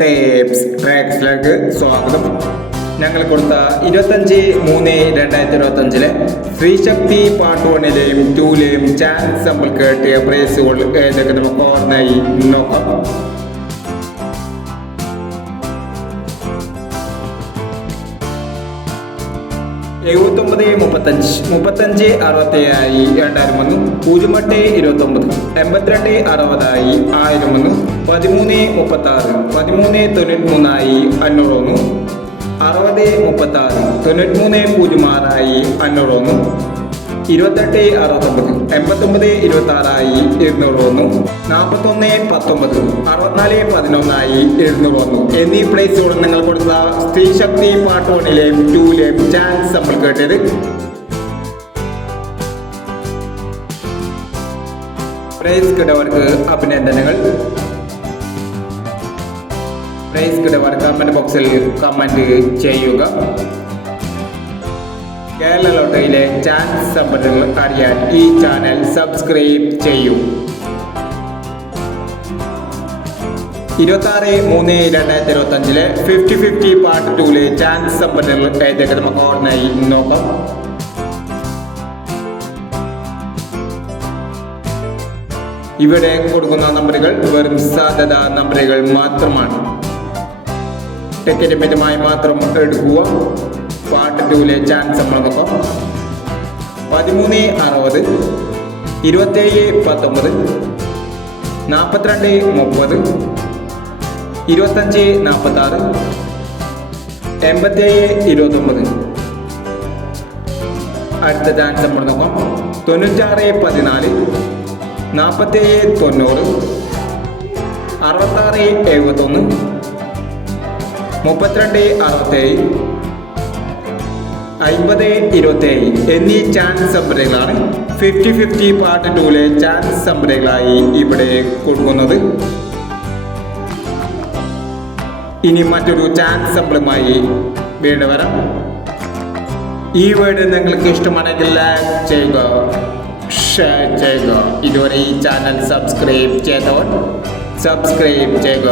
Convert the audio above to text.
Tapes ട്രാക്സിലേക്ക് സ്വാഗതം. ഞങ്ങൾ കൊടുത്ത ഇരുപത്തഞ്ച് മൂന്ന് രണ്ടായിരത്തി ഇരുപത്തഞ്ചിലെ ശ്രീശക്തി പാർട്ട് വണ്ണിലെയും ടൂലെയും ചാൻസ് നമ്മൾ കേട്ടിയ പ്രൈസുകൾ ഏതൊക്കെ നമുക്ക് ഓർമ്മയായി നോക്കാം. എഴുപത്തൊമ്പത് മുപ്പത്തഞ്ച് മുപ്പത്തഞ്ച് അറുപത്തേഴായി രണ്ടായിരം ഒന്ന് പൂജ്യം എട്ട് ഇരുപത്തൊമ്പത് എൺപത്തിരണ്ട് അറുപതായി ആയിരം ഒന്ന് പതിമൂന്ന് മുപ്പത്തി ആറ് പതിമൂന്ന് തൊണ്ണൂറ്റി മൂന്നായി അഞ്ഞൂറ് വന്നു അറുപത് മുപ്പത്തി ആറ് തൊണ്ണൂറ്റി മൂന്ന് പൂജ്യം ആറായി അഞ്ഞൂറ് വന്നു ഇരുപത്തെട്ട് അറുപത്തൊമ്പത് എൺപത്തൊമ്പത് ഇരുപത്തി ആറായി എഴുന്നൂറ് വന്നു. നാൽപ്പത്തൊന്ന് പത്തൊമ്പത് അറുപത്തിനാല് പതിനൊന്നായി എഴുന്നൂറ് വന്നു. എന്നീ പ്ലേസുകൾ നിങ്ങൾ കൊടുത്ത സ്ത്രീശക്തി പാർട്ട് വണ്ണിലെയും ടൂലെയും ചാൻസ് നമ്മൾ കേട്ടത്. പ്രൈസ് കിടവർക്ക് അഭിനന്ദനങ്ങൾ. പ്രൈസ് കിടവർ കമന്റ് ബോക്സിൽ കമന്റ് ചെയ്യുക. കേരള ലോട്ടറിയിലെ ചാൻസ് സമ്പന്നങ്ങൾ അറിയാൻ ഈ ചാനൽ സബ്സ്ക്രൈബ് ചെയ്യൂ. ഇരുപത്തി ആറ് മൂന്ന് രണ്ടായിരത്തി ഇരുപത്തി അഞ്ചിലെ ഫിഫ്റ്റി ഫിഫ്റ്റി പാർട്ട് ടൂലെ ചാൻസ് സമ്പന്നങ്ങൾ ഏതൊക്കെ നമുക്ക് ഓർമ്മയായി നോക്കാം. ഇവിടെ കൊടുക്കുന്ന നമ്പറുകൾ വെറും സാധ്യത നമ്പറുകൾ മാത്രമാണ്. ടിക്കറ്റ് മിതമായി മാത്രം എടുക്കുക. പാർട്ട് ടൂവിലെ ചാൻസ് നോക്കാം പതിമൂന്ന് അറുപത് ഇരുപത്തേഴ് പത്തൊമ്പത് നാൽപ്പത്തിരണ്ട് മുപ്പത് ഇരുപത്തഞ്ച് നാൽപ്പത്തി ആറ് എൺപത്തേഴ് ഇരുപത്തൊമ്പത്. അടുത്ത ചാൻസ് നമ്മൾ നോക്കാം തൊണ്ണൂറ്റാറ് പതിനാല് നാൽപ്പത്തേഴ് തൊണ്ണൂറ് അറുപത്താറ് എഴുപത്തൊന്ന് മുപ്പത്തിരണ്ട് അറുപത്തേഴ്. അൻപത് ഇരുപത്തേഴ് എന്നീ ചാൻസ് സംഭരങ്ങളാണ് ഫിഫ്റ്റി ഫിഫ്റ്റി പാർട്ട് ടൂലെ ചാൻസ് സംഭരങ്ങളായി ഇവിടെ കൊടുക്കുന്നത്. ഇനി മറ്റൊരു ചാൻസ് സമ്പിളുമായി വീണ്ടും വരാം. ഈ വേർഡ് നിങ്ങൾക്ക് ഇഷ്ടമാണെങ്കിൽ ലൈക്ക് ചെയ്യുക ഷെയർ ചെയ്യുക. ഇതുവരെ ഈ ചാനൽ സബ്സ്ക്രൈബ് ചെയ്തവർ സബ്സ്ക്രൈബ് ചെയ്യുക.